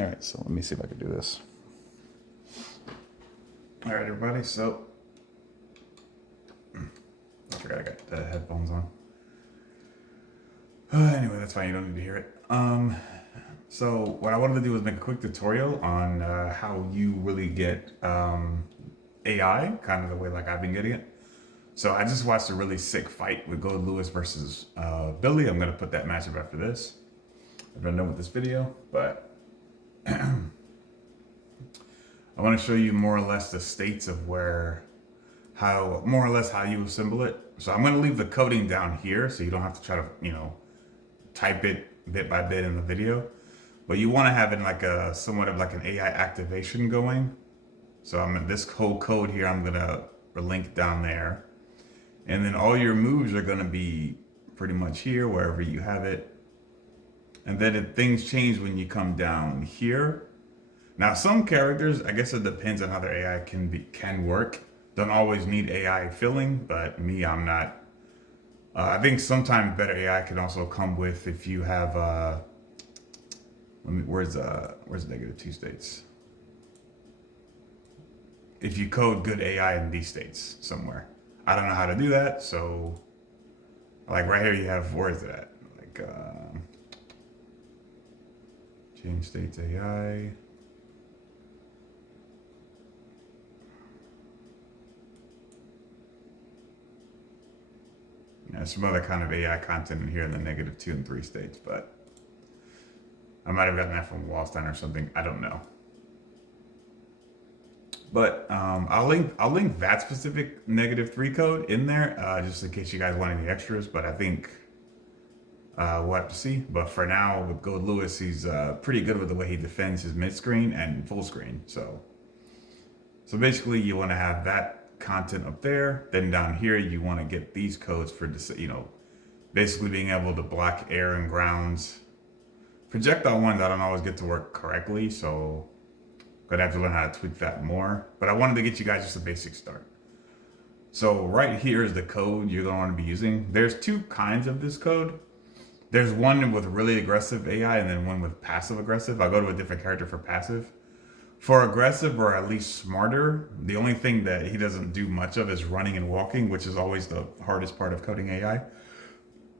All right, so let me see if I can do this. All right, everybody, so I forgot I got the headphones on. Anyway, that's fine, you don't need to hear it. So what I wanted to do was make a quick tutorial on how you really get AI, kind of the way like I've been getting it. So I just watched a really sick fight with Gold Lewis versus Billy. I'm gonna put that matchup after this. I'm done with this video, but I want to show you more or less the states of how you assemble it. So I'm going to leave the coding down here so you don't have to try to, type it bit by bit in the video. But you want to have it like somewhat of like an AI activation going. So this whole code here, I'm going to link down there. And then all your moves are going to be pretty much here, wherever you have it. And then things change when you come down here. Now, some characters, I guess it depends on how their AI can work. Don't always need AI filling, but me, I'm not. I think sometimes better AI can also come with if you have. Where's -2 states? If you code good AI in these states somewhere, I don't know how to do that. So, like right here, you have where is it at? Like change states AI. There's some other kind of AI content in here in the -2 and 3 states, but I might have gotten that from Wallstein or something. I don't know. But I'll link that specific -3 code in there just in case you guys want any extras. But I think we'll have to see. But for now, with Gold Lewis, he's pretty good with the way he defends his mid screen and full screen. So basically, you want to have that content up there. Then down here, you want to get these codes for basically being able to block air and grounds. Projectile ones I don't always get to work correctly, so I'm gonna have to learn how to tweak that more. But I wanted to get you guys just a basic start. So right here is the code you're gonna want to be using. There's two kinds of this code. There's one with really aggressive AI and then one with passive aggressive. I'll go to a different character for passive. For aggressive, or at least smarter, the only thing that he doesn't do much of is running and walking, which is always the hardest part of coding AI.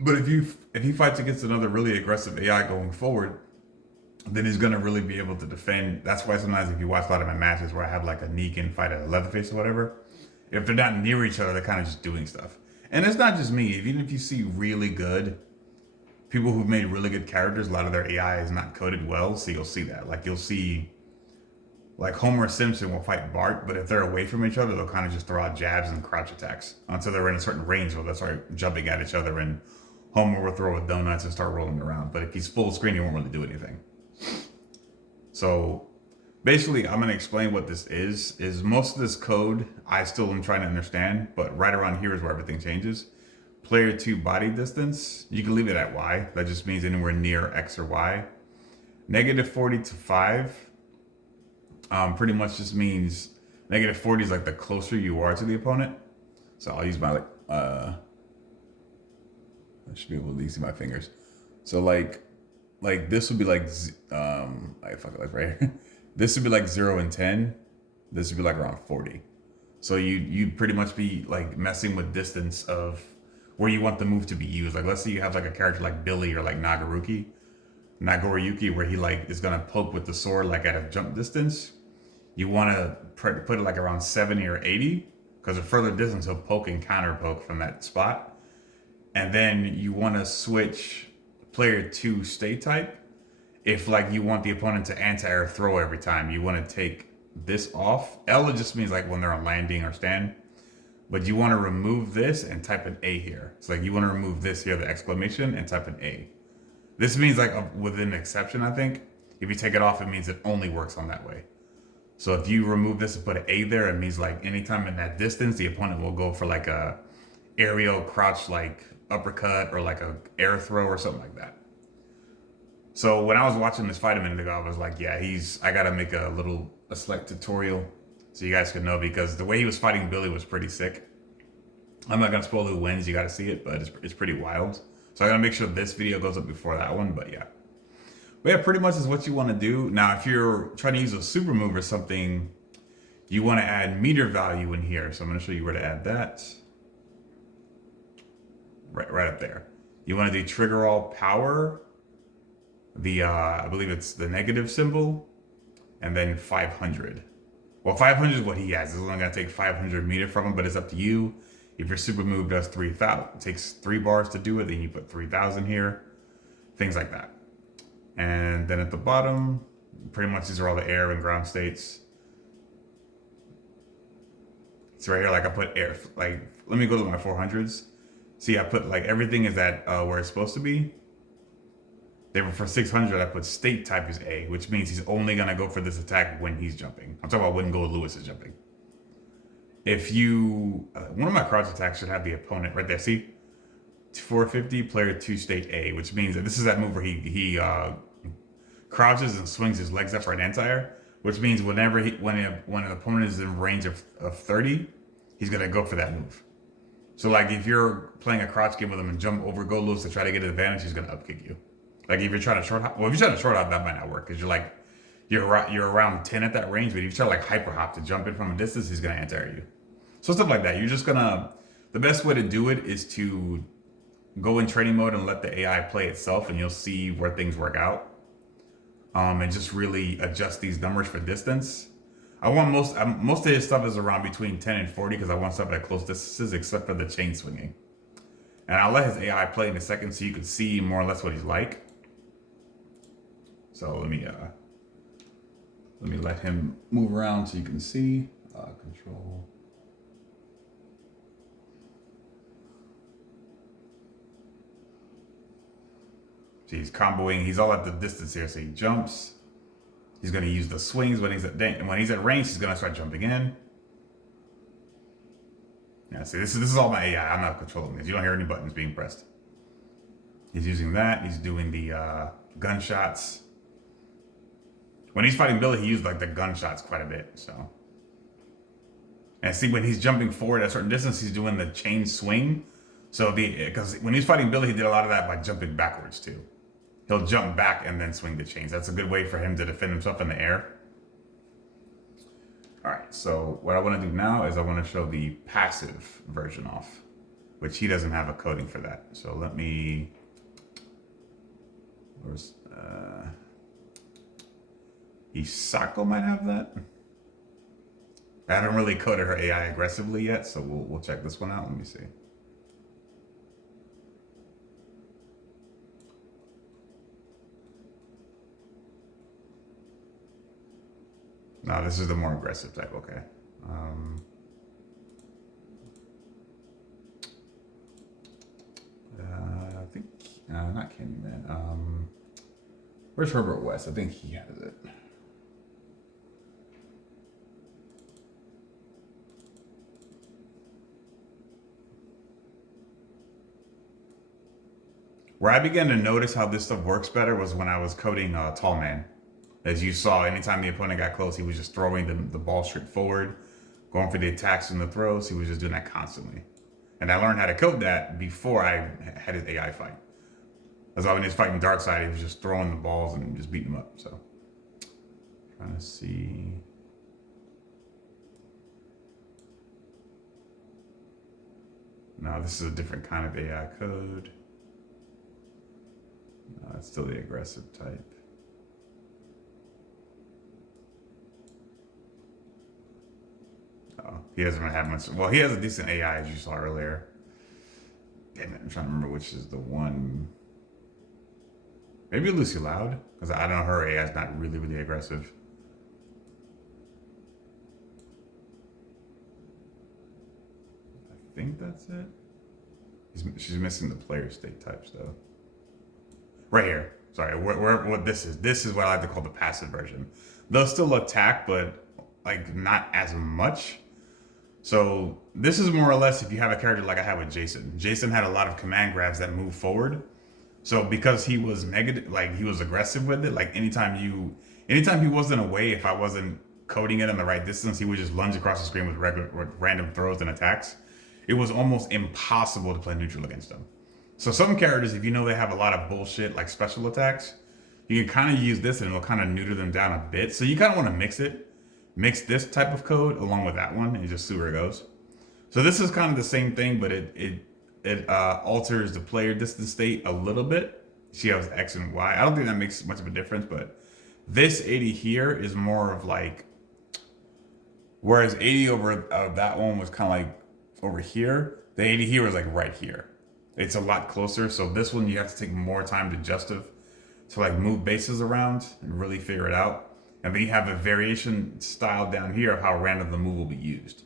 But if he fights against another really aggressive AI going forward, then he's gonna really be able to defend. That's why sometimes if you watch a lot of my matches where I have like a Negan fight a Leatherface or whatever, if they're not near each other, they're kind of just doing stuff. And it's not just me. Even if you see really good people who've made really good characters, a lot of their AI is not coded well, so you'll see that. Like you'll see. Like Homer Simpson will fight Bart, but if they're away from each other, they'll kind of just throw out jabs and crouch attacks until they're in a certain range where they'll start jumping at each other, and Homer will throw with donuts and start rolling around. But if he's full screen, he won't really do anything. So basically, I'm going to explain what this is most of this code I still am trying to understand, but right around here is where everything changes. Player 2 body distance, you can leave it at Y. That just means anywhere near X or Y. -40 to 5. Pretty much just means -40 is like the closer you are to the opponent. So I'll use my I should be able to see my fingers. So like this would be like like right here. This would be like 0 and 10. This would be like around 40. So you'd pretty much be like messing with distance of where you want the move to be used. Like let's say you have like a character like Billy or like Nagoriyuki, where he like is gonna poke with the sword like at a jump distance. You want to put it like around 70 or 80 because a further distance he'll poke and counter poke from that spot. And then you want to switch player 2 state type. If like you want the opponent to anti-air throw every time, you want to take this off. L just means like when they're on landing or stand. But you want to remove this and type an A here. So like you want to remove this here, the exclamation, and type an A. This means like with an exception, I think. If you take it off, it means it only works on that way. So if you remove this and put an A there, it means like anytime in that distance, the opponent will go for like a aerial crouch like uppercut or like a air throw or something like that. So when I was watching this fight a minute ago, I was like, yeah, I gotta make a select tutorial so you guys can know, because the way he was fighting Billy was pretty sick. I'm not gonna spoil who wins, you gotta see it, but it's pretty wild. So I gotta make sure this video goes up before that one, but yeah. But yeah, pretty much is what you want to do. Now, if you're trying to use a super move or something, you want to add meter value in here. So I'm going to show you where to add that. Right up there. You want to do trigger all power. I believe it's the negative symbol, and then 500. Well, 500 is what he has. It's only going to take 500 meter from him, but it's up to you. If your super move does 3,000, it takes 3 bars to do it, then you put 3,000 here. Things like that. And then at the bottom, pretty much these are all the air and ground states. So right here, like I put air, like, let me go to my 400s. See, I put like everything is at where it's supposed to be. They were for 600, I put state type is A, which means he's only going to go for this attack when he's jumping. I'm talking about when Gold Lewis is jumping. If you, one of my crouch attacks should have the opponent right there. See, 450, player 2 state A, which means that this is that move where he crouches and swings his legs up for an anti-air, which means when an opponent is in range of 30, he's going to go for that move. So like if you're playing a crouch game with him and jump over Gold Lewis to try to get an advantage, he's going to upkick you. Like if you're trying to short hop, well, if you're trying to short hop, that might not work because you're around 10 at that range. But if you try to like hyper hop to jump in from a distance, he's gonna anti-air you. So stuff like that. You're just gonna. The best way to do it is to go in training mode and let the AI play itself, and you'll see where things work out. And just really adjust these numbers for distance. I want most of his stuff is around between 10 and 40 because I want stuff at close distances, except for the chain swinging. And I'll let his AI play in a second so you can see more or less what he's like. So let me let him move around so you can see. Control. So he's comboing. He's all at the distance here. So he jumps. He's going to use the swings when he's at range. He's going to start jumping in. Yeah. See, this is all my AI. I'm not controlling this. You don't hear any buttons being pressed. He's using that. He's doing the gunshots. When he's fighting Billy, he used like the gunshots quite a bit. So, and see when he's jumping forward at a certain distance, he's doing the chain swing. So because when he's fighting Billy, he did a lot of that by jumping backwards too. He'll jump back and then swing the chains. That's a good way for him to defend himself in the air. All right. So what I want to do now is I want to show the passive version off, which he doesn't have a coding for that. So let me. Where's Isako might have that. I haven't really coded her AI aggressively yet, so we'll check this one out. Let me see. No, this is the more aggressive type. Okay. I think not Candyman. Where's Herbert West? I think he has it. Where I began to notice how this stuff works better was when I was coding Tall Man. As you saw, anytime the opponent got close, he was just throwing the ball straight forward, going for the attacks and the throws. He was just doing that constantly. And I learned how to code that before I had his AI fight. That's why when he was fighting Darkseid, he was just throwing the balls and just beating him up. So, trying to see. No, this is a different kind of AI code. No, it's still the aggressive type. Oh, he doesn't really have much. Well, he has a decent AI, as you saw earlier. Damn it, I'm trying to remember which is the one. Maybe Lucy Loud, because I know her AI is not really, really aggressive. I think that's it. She's missing the player state types, though. Right here. Sorry, what this is. This is what I like to call the passive version. They'll still attack, but like not as much. So this is more or less if you have a character like I have with Jason. Jason had a lot of command grabs that move forward. So because he was negative, like he was aggressive with it, like anytime he wasn't away, if I wasn't coding it in the right distance, he would just lunge across the screen with random throws and attacks. It was almost impossible to play neutral against him. So some characters, if you know they have a lot of bullshit like special attacks, you can kind of use this and it'll kind of neuter them down a bit. So you kind of want to mix this type of code along with that one and just see where it goes. So this is kind of the same thing, but it alters the player distance state a little bit. She has X and Y. I don't think that makes much of a difference, but this 80 here is more of like, whereas 80 over that one was kind of like over here, the 80 here was like right here. It's a lot closer. So this one, you have to take more time to like move bases around and really figure it out. And then you have a variation style down here of how random the move will be used.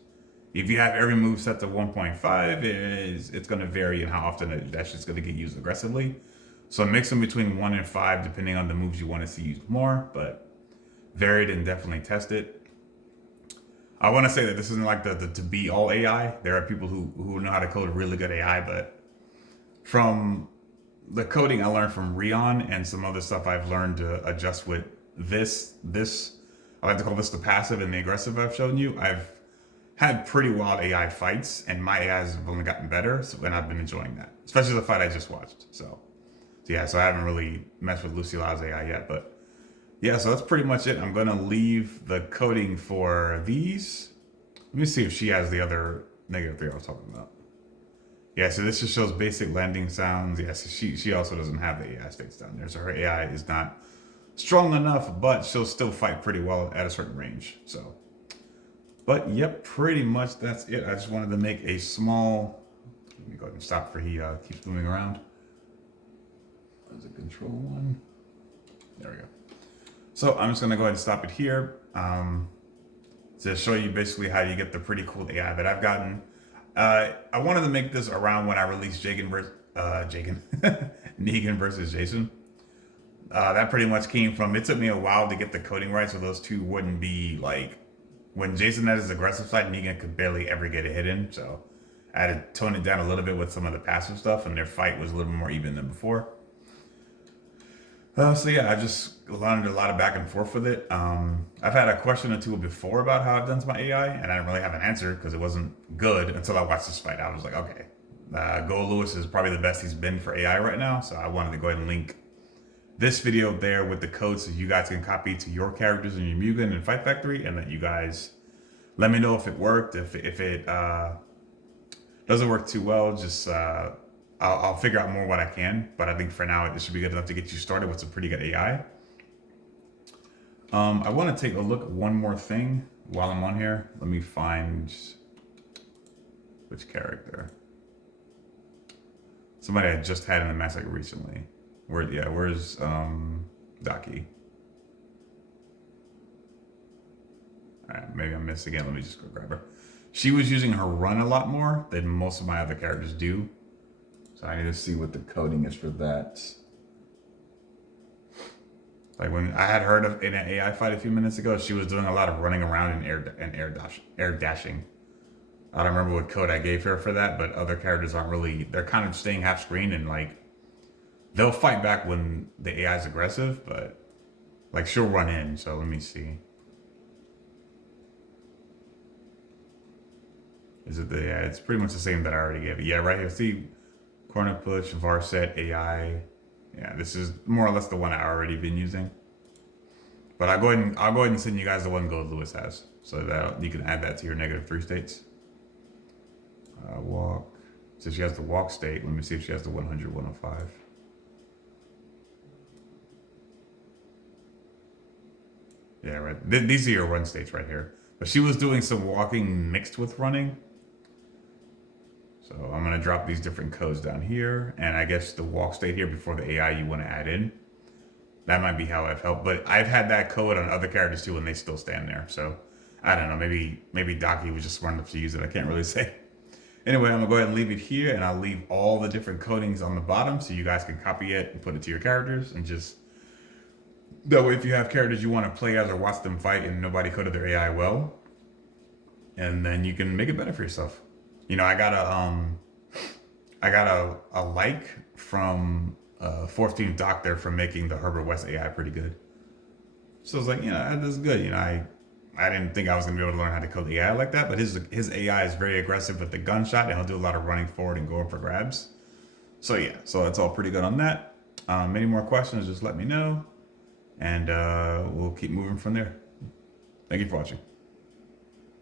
If you have every move set to 1.5, it's going to vary in how often that's just going to get used aggressively. So mix them between 1 and 5 depending on the moves you want to see used more, but vary it and definitely test it. I want to say that this isn't like the to be all AI. There are people who know how to code really good AI, but from the coding I learned from Rion and some other stuff I've learned to adjust with this, I like to call this the passive and the aggressive I've shown you. I've had pretty wild AI fights, and my AIs have only gotten better, and I've been enjoying that, especially the fight I just watched. So I haven't really messed with Lucy Lau's AI yet, but yeah, so that's pretty much it. I'm gonna leave the coding for these. Let me see if she has the other -3 I was talking about. Yeah, so this just shows basic landing sounds. Yeah, so she also doesn't have the AI states down there, so her AI is not strong enough, but she'll still fight pretty well at a certain range. So, but yep, pretty much that's it. I just wanted to make a small. Let me go ahead and stop for he keeps moving around. There's a control one. There we go. So I'm just gonna go ahead and stop it here to show you basically how you get the pretty cool AI that I've gotten. I wanted to make this around when I released Negan versus Jason. That pretty much came from, it took me a while to get the coding right so those two wouldn't be like, when Jason had his aggressive side, Negan could barely ever get a hit in. So I had to tone it down a little bit with some of the passive stuff, and their fight was a little more even than before. So yeah, I just learned a lot of back and forth with it. I've had a question or two before about how I've done to my AI, and I didn't really have an answer because it wasn't good until I watched this fight. I was like, okay, Go Lewis is probably the best he's been for AI right now. So I wanted to go ahead and link this video there with the code so you guys can copy to your characters in your Mugen and Fight Factory, and that you guys let me know if it worked. If it doesn't work too well, just I'll figure out more what I can, but I think for now this should be good enough to get you started with some pretty good AI. I want to take a look at one more thing while I'm on here. Let me find which character. Somebody I just had in the match like recently. Where's Daki? Alright, maybe I missed again. Let me just go grab her. She was using her run a lot more than most of my other characters do. So I need to see what the coding is for that. Like when I had heard of in an AI fight a few minutes ago, she was doing a lot of running around and air dashing. I don't remember what code I gave her for that, but other characters aren't really, they're kind of staying half screen and like, they'll fight back when the AI is aggressive, but like she'll run in. So let me see. Is it the, yeah, it's pretty much the same that I already gave it. Yeah, right here, see? Corner push, Varset, AI. Yeah, this is more or less the one I already been using. But I'll go ahead and send you guys the one Gold Lewis has, so that you can add that to your -3 states. Walk. So she has the walk state. Let me see if she has the 100, 105. Yeah, right. These are your run states right here. But she was doing some walking mixed with running. So I'm going to drop these different codes down here. And I guess the walk state here before the AI you want to add in. That might be how I've helped. But I've had that code on other characters too and they still stand there. So I don't know. Maybe Daki was just smart enough to use it. I can't really say. Anyway, I'm going to go ahead and leave it here. And I'll leave all the different codings on the bottom so you guys can copy it and put it to your characters. And just, that way if you have characters you want to play as or watch them fight and nobody coded their AI well, and then you can make it better for yourself. You know, I got a like from 14th Doctor for making the Herbert West AI pretty good. So I was like, you know, that's good. You know, I didn't think I was gonna be able to learn how to code the AI like that, but his AI is very aggressive with the gunshot, and he'll do a lot of running forward and going for grabs. So yeah, so that's all pretty good on that. Any more questions, just let me know. and we'll keep moving from there. Thank you for watching.